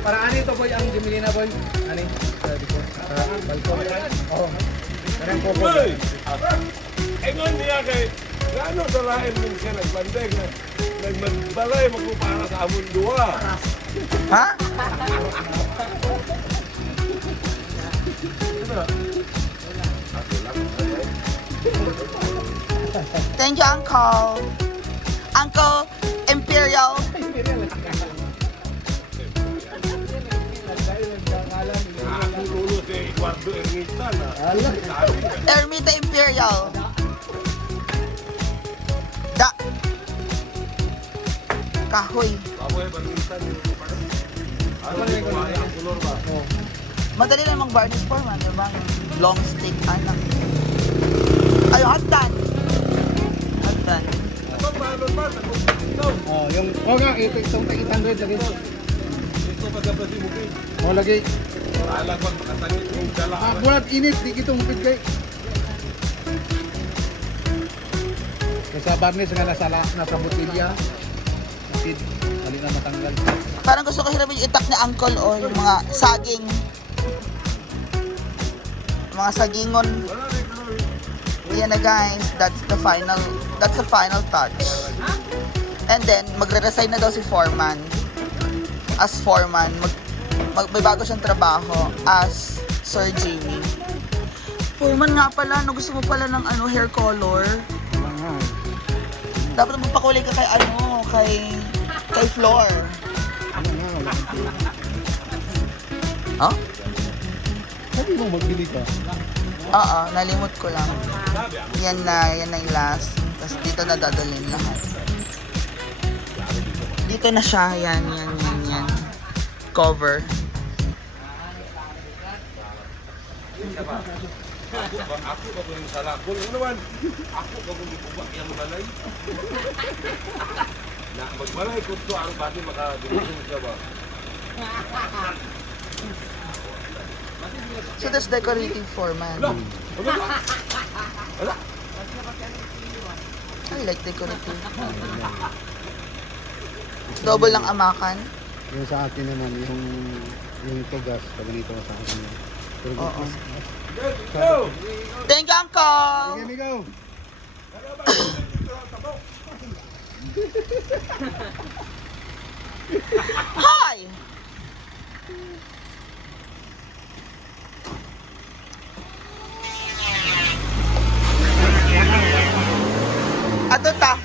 Para ani to boy ang Gemilina boy. Ani? Para balkon. Oh. Karang koko. Boy! Engon niya kay gaano dalahin min siya nagbandeg na nagbalay magpupara sa amon duwa. Ha? Thank you, Uncle. Uncle Imperial. Ako lulo si Eduardo Ermita na. Ermita Imperial. Da. Kahoy. Baboy Ermita ni ano ni ko na kulor ba? Madali lang mag-varnish form, diba? Long stick, anak. Ay, hotdog. Hotdog. Ano ba ano ba? Ito. Oh, yung nga ito itong 800 lagi. Ito pagkabas mo kay. Oh, lagi. Alam ko makatangit yung dala. Bulat init di kitong hupid kay. Sa barnes nga nasa botilya. Hupid, dali na matanggal. Parang gusto ko hiramin yung itak ni Uncle o yung mga saging. Mga sagingon. Yan na guys, that's the final touch. And then magre-resign na daw si foreman. As foreman, may bago siyang trabaho as Sir Jimmy. Foreman nga pala, no, gusto mo pala ng hair color. Dapat magpakulay ka kay Floor. Huh? Sabi mo magbili ka. Oo, nalimot ko lang. Yan na yung last. Tapos dito na dadalhin lahat. Dito na siya, yan. Cover. Ako ba ko yung salakol? Ano naman? Ako ba ko yung yung balay? Na magbalay ko to ang bati makadulusong siya ba? So that's decorating foreman. Wala. I like decorating. Double lang amakan. Yung sa akin naman, yung tugas, pag ganito sa akin. Pero Oo. Go! Thank you, Uncle! Here we go. Hi! Ato ta.